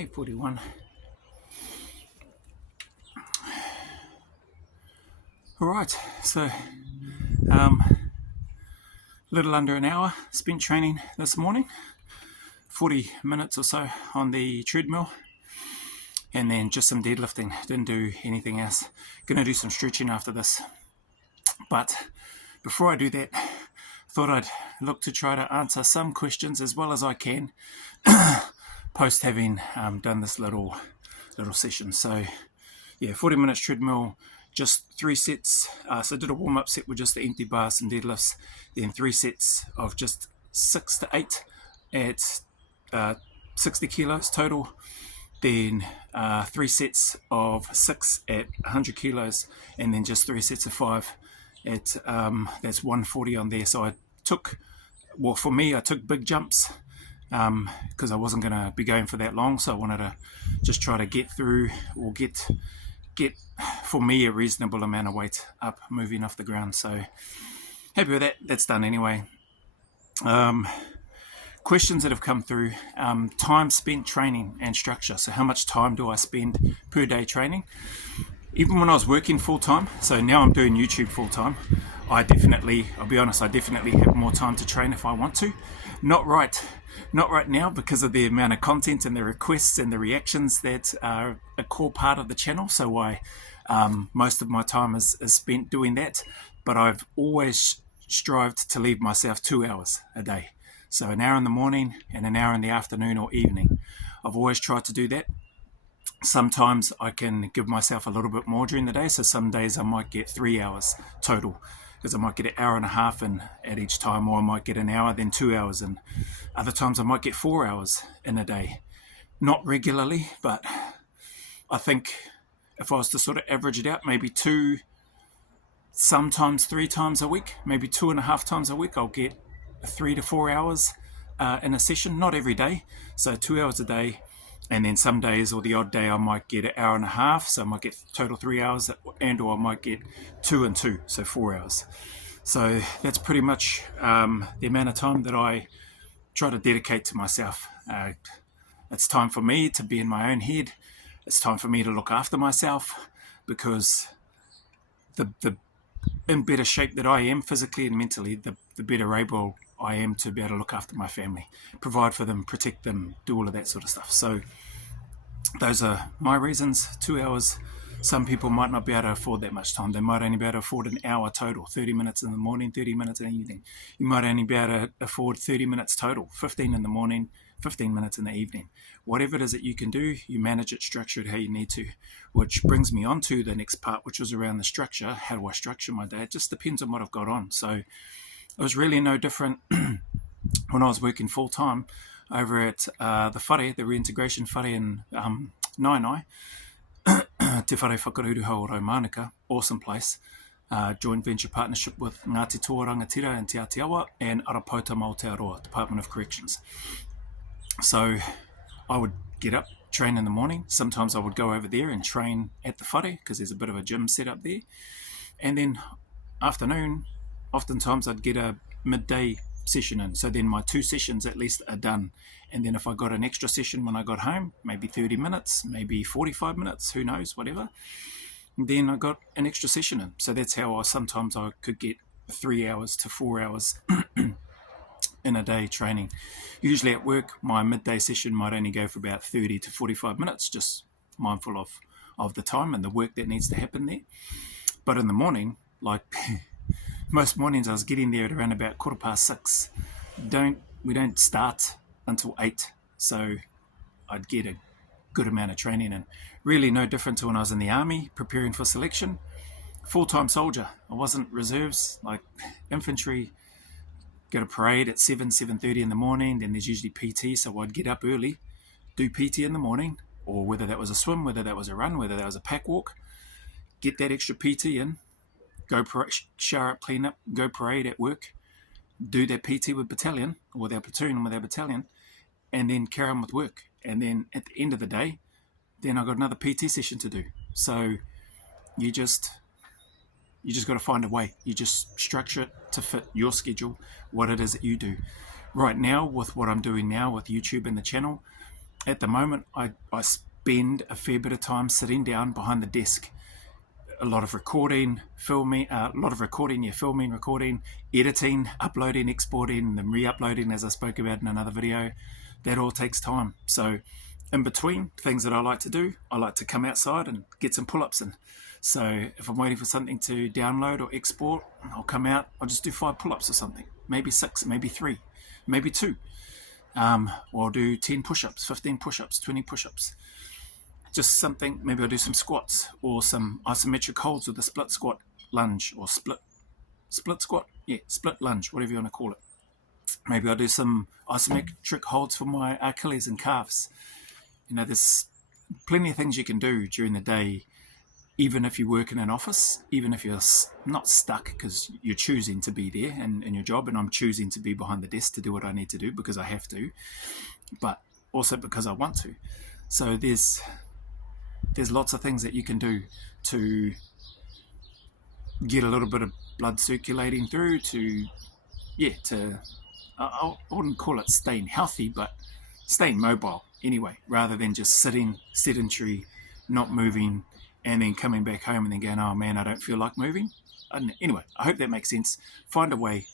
8:41. All right, so little under an hour spent training this morning, 40 minutes or so on the treadmill, and then just some deadlifting. Didn't do anything else. Gonna do some stretching after this. But before I do that, thought I'd look to try to answer some questions as well as I can post having done this little session. So yeah, 40 minutes treadmill, just 3 sets. So I did a warm-up set with just the empty bars and deadlifts, then 3 sets of just 6 to 8 at 60 kilos total, then 3 sets of 6 at 100 kilos, and then just 3 sets of 5 at that's 140 on there. So I took, well, for me, I took big jumps because I wasn't going to be going for that long, so I wanted to just try to get through, or get for me a reasonable amount of weight up moving off the ground. So happy with that. That's done anyway. Questions that have come through: time spent training and structure. So how much time do I spend per day training? Even when I was working full-time, so now I'm doing YouTube full-time, I'll be honest, I definitely have more time to train if I want to. Not right now, because of the amount of content and the requests and the reactions that are a core part of the channel. So most of my time is spent doing that. But I've always strived to leave myself 2 hours a day. So an hour in the morning and an hour in the afternoon or evening. I've always tried to do that. Sometimes I can give myself a little bit more during the day. So some days I might get 3 hours total, because I might get an hour and a half in at each time, or I might get an hour, then 2 hours, and other times I might get 4 hours in a day. Not regularly, but I think if I was to sort of average it out, maybe 2, sometimes 3 times a week, maybe 2.5 times a week, I'll get 3 to 4 hours in a session. Not every day, so 2 hours a day. And then some days, or the odd day, I might get an hour and a half, so I might get total 3 hours, or I might get 2 and 2, so 4 hours. So that's pretty much the amount of time that I try to dedicate to myself. It's time for me to be in my own head. It's time for me to look after myself, because the in better shape that I am physically and mentally, the better able I am to be able to look after my family, provide for them, protect them, do all of that sort of stuff. So those are my reasons. 2 hours. Some people might not be able to afford that much time. They might only be able to afford an hour total, 30 minutes in the morning, 30 minutes in the evening. You might only be able to afford 30 minutes total, 15 in the morning, 15 minutes in the evening. Whatever it is that you can do, you manage it, structure it how you need to, which brings me on to the next part, which was around the structure. How do I structure my day? It just depends on what I've got on. So it was really no different when I was working full-time over at the whare, the reintegration whare in Nainai, Te Whare Whakaruru Haurau Manukā, awesome place. Joint venture partnership with Ngāti Toa Rangatira and Te Atiawa and Arapauta Aotearoa, Department of Corrections. So I would get up, train in the morning. Sometimes I would go over there and train at the whare, because there's a bit of a gym set up there. And then afternoon, oftentimes I'd get a midday session in. So then my 2 sessions at least are done. And then if I got an extra session when I got home, maybe 30 minutes, maybe 45 minutes, who knows, whatever, then I got an extra session in. So that's how sometimes I could get 3 hours to 4 hours in a day training. Usually at work, my midday session might only go for about 30 to 45 minutes, just mindful of the time and the work that needs to happen there. But in the morning, like most mornings, I was getting there at around about 6:15. We don't start until 8, so I'd get a good amount of training, and really no different to when I was in the army preparing for selection. Full-time soldier. I wasn't reserves, like infantry. Go to parade at 7:30 in the morning. Then there's usually PT, so I'd get up early, do PT in the morning, or whether that was a swim, whether that was a run, whether that was a pack walk, get that extra PT in, go shower up, clean up, go parade at work, do their PT with battalion, or their platoon and with their battalion, and then carry on with work. And then at the end of the day, then I got another PT session to do. So you just got to find a way. You just structure it to fit your schedule, what it is that you do. Right now, with what I'm doing now with YouTube and the channel, At the moment, I spend a fair bit of time sitting down behind the desk. A lot of recording, filming, filming, recording, editing, uploading, exporting, then re-uploading, as I spoke about in another video. That all takes time. So in between things that I like to do, I like to come outside and get some pull-ups in. So if I'm waiting for something to download or export, I'll come out, I'll just do 5 pull-ups or something, maybe 6, maybe 3, maybe 2. Or I'll do 10 push-ups, 15 push-ups, 20 push-ups. Just something, maybe I'll do some squats or some isometric holds with a split squat lunge, or split squat, split lunge, whatever you want to call it. Maybe I'll do some isometric holds for my Achilles and calves. There's plenty of things you can do during the day, even if you work in an office, even if you're not stuck because you're choosing to be there in your job, and I'm choosing to be behind the desk to do what I need to do because I have to, but also because I want to. So there's lots of things that you can do to get a little bit of blood circulating through I wouldn't call it staying healthy, but staying mobile anyway, rather than just sitting sedentary, not moving, and then coming back home and then going, oh man, I don't feel like moving. Anyway, I hope that makes sense. Find a way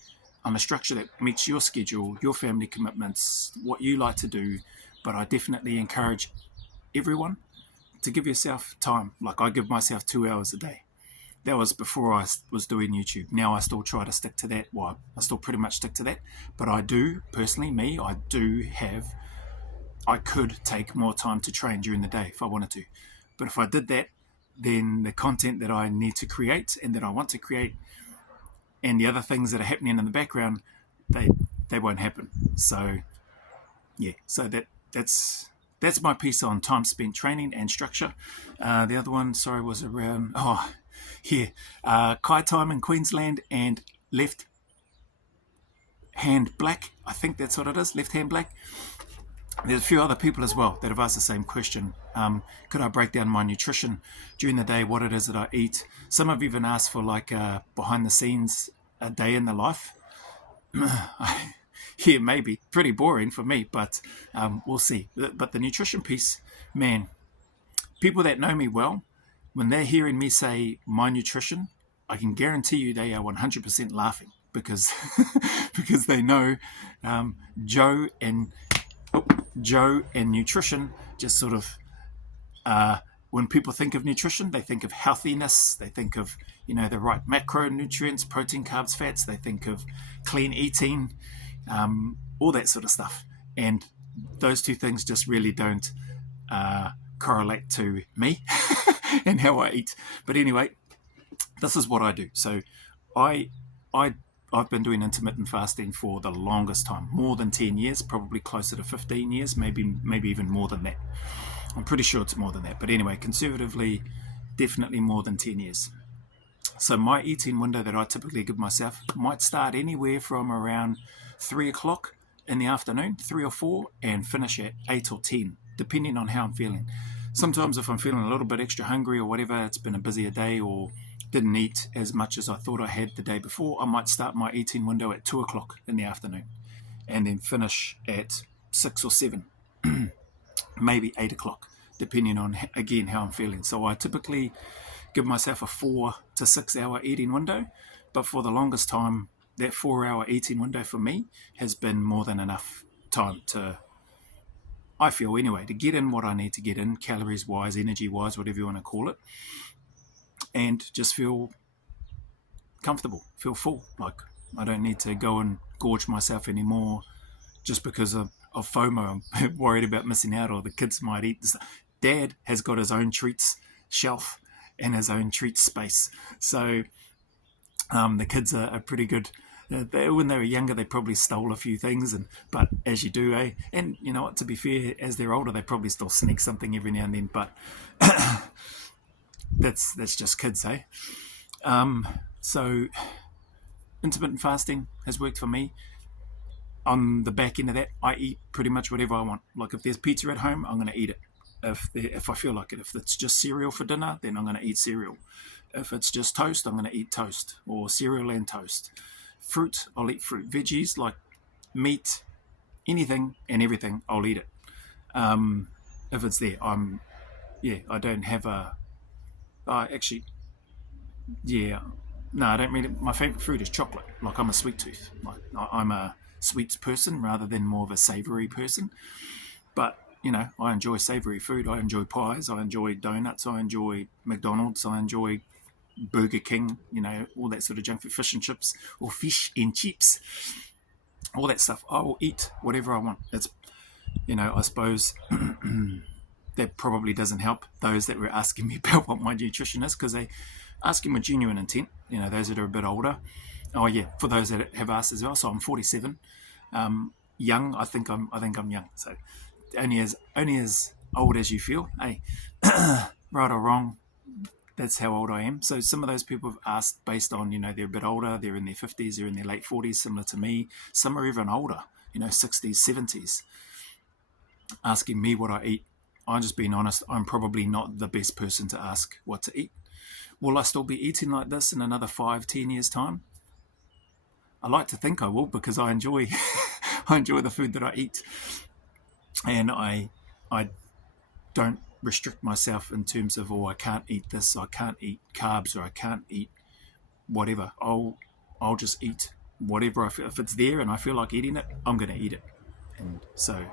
on a structure that meets your schedule, your family commitments, what you like to do. But I definitely encourage everyone to give yourself time. Like I give myself 2 hours a day. That was before I was doing YouTube. Now I still try to stick to that. Well, I still pretty much stick to that. But I do, personally, I could take more time to train during the day if I wanted to. But if I did that, then the content that I need to create and that I want to create and the other things that are happening in the background, they won't happen. So that's my piece on time spent training and structure. The other one, was around Kai time in Queensland and left hand black. I think that's what it is, left hand black. There's a few other people as well that have asked the same question. Could I break down my nutrition during the day, what it is that I eat? Some have even asked for behind the scenes, a day in the life. Yeah, maybe. Pretty boring for me, but we'll see. But the nutrition piece, man, people that know me well, when they're hearing me say my nutrition, I can guarantee you they are 100% laughing because because they know Joe and nutrition just sort of, when people think of nutrition, they think of healthiness, they think of, the right macronutrients, protein, carbs, fats, they think of clean eating, all that sort of stuff. And those two things just really don't correlate to me and how I eat. But anyway, this is what I do. So I've been doing intermittent fasting for the longest time, more than 10 years, probably closer to 15 years, maybe even more than that. I'm pretty sure it's more than that. But anyway, conservatively, definitely more than 10 years. So my eating window that I typically give myself might start anywhere from around 3 o'clock in the afternoon, 3 or 4, and finish at 8 or 10, depending on how I'm feeling. Sometimes if I'm feeling a little bit extra hungry or whatever, it's been a busier day or didn't eat as much as I thought I had the day before, I might start my eating window at 2 o'clock in the afternoon and then finish at 6 or 7, maybe 8 o'clock, depending on, again, how I'm feeling. So I typically give myself a 4 to 6 hour eating window, but for the longest time, that 4 hour eating window for me has been more than enough time to, I feel anyway, to get in what I need to get in, calories wise, energy wise, whatever you want to call it, and just feel comfortable, feel full. Like I don't need to go and gorge myself anymore just because of FOMO. I'm worried about missing out, or the kids might eat this. Dad has got his own treats shelf and his own treats space. So the kids are pretty good. When they were younger, they probably stole a few things, but as you do, and you know what, to be fair, as they're older, they probably still sneak something every now and then, but that's just kids, So intermittent fasting has worked for me. On the back end of that, I eat pretty much whatever I want. Like if there's pizza at home, I'm going to eat it. If I feel like it. If it's just cereal for dinner, then I'm going to eat cereal. If it's just toast, I'm going to eat toast, or cereal and toast. Fruit, I'll eat fruit. Veggies, like meat, anything and everything, I'll eat it. If it's there, I don't have actually, yeah, no, I don't really. My favorite food is chocolate. Like, I'm a sweet tooth. Like, I'm a sweets person rather than more of a savory person. But I enjoy savory food. I enjoy pies. I enjoy donuts. I enjoy McDonald's. I enjoy Burger King. All that sort of junk food, fish and chips or fish and chips, all that stuff. I will eat whatever I want. It's I suppose that probably doesn't help those that were asking me about what my nutrition is, because they asking with genuine intent. Those that are a bit older. Oh yeah, for those that have asked as well. So I'm 47, young. I think I'm young. So only as old as you feel. Hey, right or wrong, that's how old I am. So some of those people have asked based on they're a bit older. They're in their 50s. They're in their late 40s, similar to me. Some are even older. 60s, 70s, asking me what I eat. I'm just being honest. I'm probably not the best person to ask what to eat. Will I still be eating like this in another 5, 10 years' time? I like to think I will, because I enjoy I enjoy the food that I eat, and I don't restrict myself in terms of, I can't eat this, I can't eat carbs, or I can't eat whatever. I'll just eat whatever I feel. If it's there and I feel like eating it, I'm going to eat it. And so,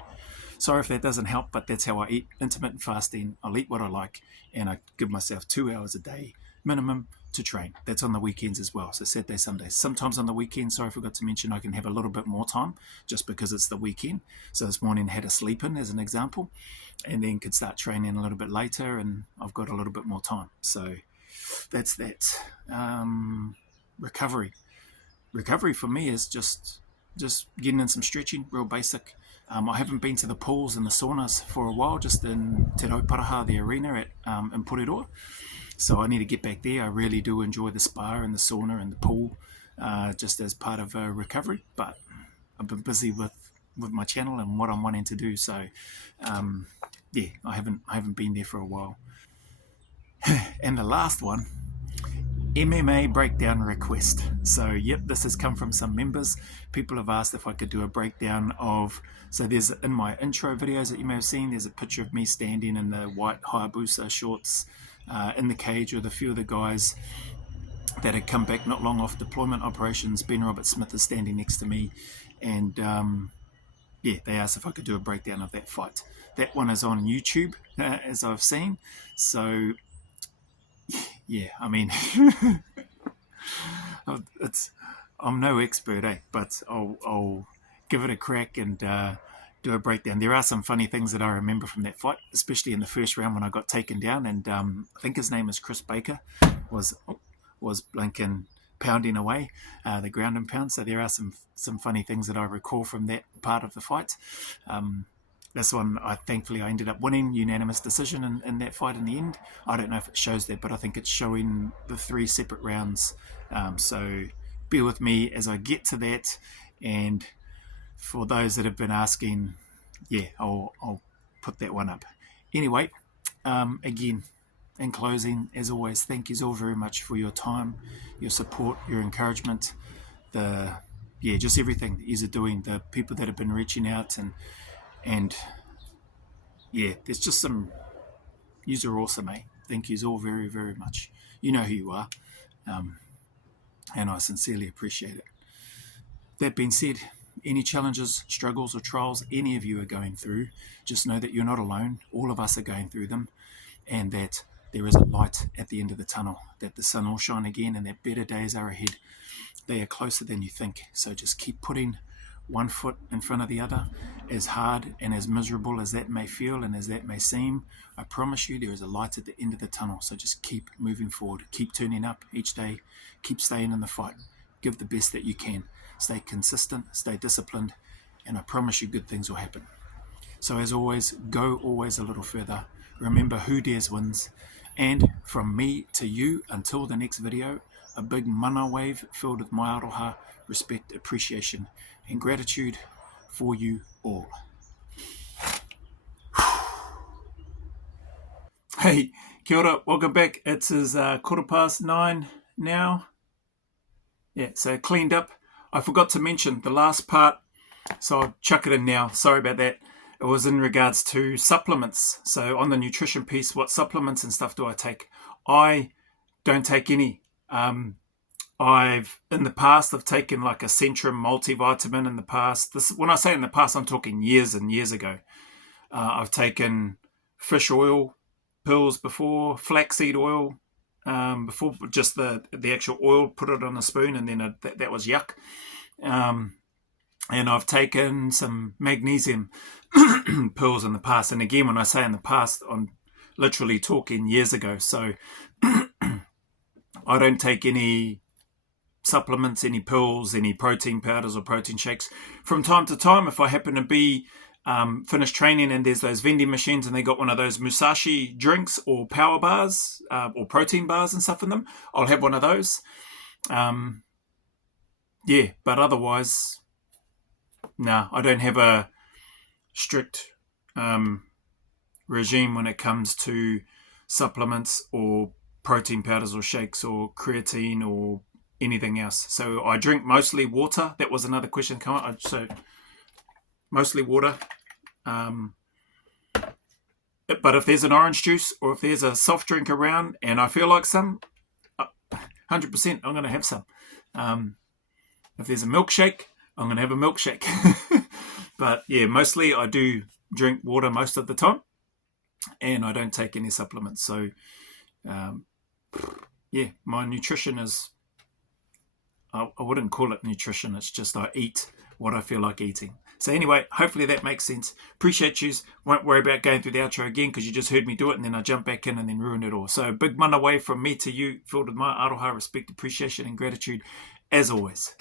sorry if that doesn't help, but that's how I eat. Intermittent fasting. I'll eat what I like, and I give myself 2 hours a day minimum to train. That's on the weekends as well. So Saturday, Sunday. Sometimes on the weekend, sorry, I forgot to mention, I can have a little bit more time just because it's the weekend. So this morning I had a sleep in as an example, and then could start training a little bit later, and I've got a little bit more time. So that's that. Recovery for me is just getting in some stretching, real basic. I haven't been to the pools and the saunas for a while, just in Te Rauparaha, the arena in Porirua. So I need to get back there. I really do enjoy the spa and the sauna and the pool, just as part of recovery. But I've been busy with my channel and what I'm wanting to do. So I haven't been there for a while. And the last one, MMA breakdown request. So yep, this has come from some members. People have asked if I could do a breakdown of, so there's, in my intro videos that you may have seen, there's a picture of me standing in the white Hayabusa shorts in the cage with a few of the guys that had come back not long off deployment operations. Ben Robert Smith is standing next to me, and they asked if I could do a breakdown of that fight. That one is on YouTube, as I've seen. So yeah, I mean, I'm no expert, but I'll give it a crack and do a breakdown. There are some funny things that I remember from that fight, especially in the first round when I got taken down, and I think his name is Chris Baker, was blinking pounding away the ground and pound. So there are some funny things that I recall from that part of the fight. This one, thankfully, I ended up winning, unanimous decision in that fight in the end. I don't know if it shows that, but I think it's showing the 3 separate rounds. So bear with me as I get to that. And for those that have been asking, I'll put that one up. Anyway, again, in closing, as always, thank you all very much for your time, your support, your encouragement, just everything that you're doing, the people that have been reaching out, and there's just some, yous are awesome, eh? Thank yous all very, very much. You know who you are, and I sincerely appreciate it. That being said, any challenges, struggles, or trials any of you are going through, just know that you're not alone. All of us are going through them, and that there is a light at the end of the tunnel, that the sun will shine again, and that better days are ahead. They are closer than you think. So just keep putting one foot in front of the other, as hard and as miserable as that may feel and as that may seem. I promise you there is a light at the end of the tunnel. So just keep moving forward, keep turning up each day, keep staying in the fight, give the best that you can, stay consistent, stay disciplined, and I promise you good things will happen. So as always, go always a little further. Remember, who dares wins. And from me to you, until the next video, a big mana wave filled with my aroha, respect, appreciation, and gratitude for you all. Hey, kia ora, welcome back. It's 9:15 now. Yeah, so cleaned up. I forgot to mention the last part, so I'll chuck it in now. Sorry about that. it was in regards to supplements. So on the nutrition piece, what supplements and stuff do I take? I don't take any. I've in the past I've taken like a Centrum multivitamin in the past. This, when I say in the past, I'm talking years and years ago. I've taken fish oil pills before, flaxseed oil before, just the actual oil, put it on a spoon, and then that was yuck. And I've taken some magnesium pills in the past. And again, when I say in the past, I'm literally talking years ago. So I don't take any supplements, any pills, any protein powders or protein shakes. From time to time, if I happen to be finished training and there's those vending machines and they got one of those Musashi drinks or power bars or protein bars and stuff in them, I'll have one of those. Yeah, but otherwise, no, I don't have a strict regime when it comes to supplements or protein powders or shakes or creatine or anything else. So I drink mostly water. That was another question come up. So mostly water. But if there's an orange juice or if there's a soft drink around and I feel like some, 100% I'm going to have some. If there's a milkshake, I'm going to have a milkshake. But yeah, mostly I do drink water most of the time and I don't take any supplements. So yeah, my nutrition is, I wouldn't call it nutrition. It's just I eat what I feel like eating. So anyway, hopefully that makes sense. Appreciate you. Won't worry about going through the outro again because you just heard me do it and then I jump back in and then ruin it all. So big mana way from me to you, filled with my aroha, respect, appreciation and gratitude as always.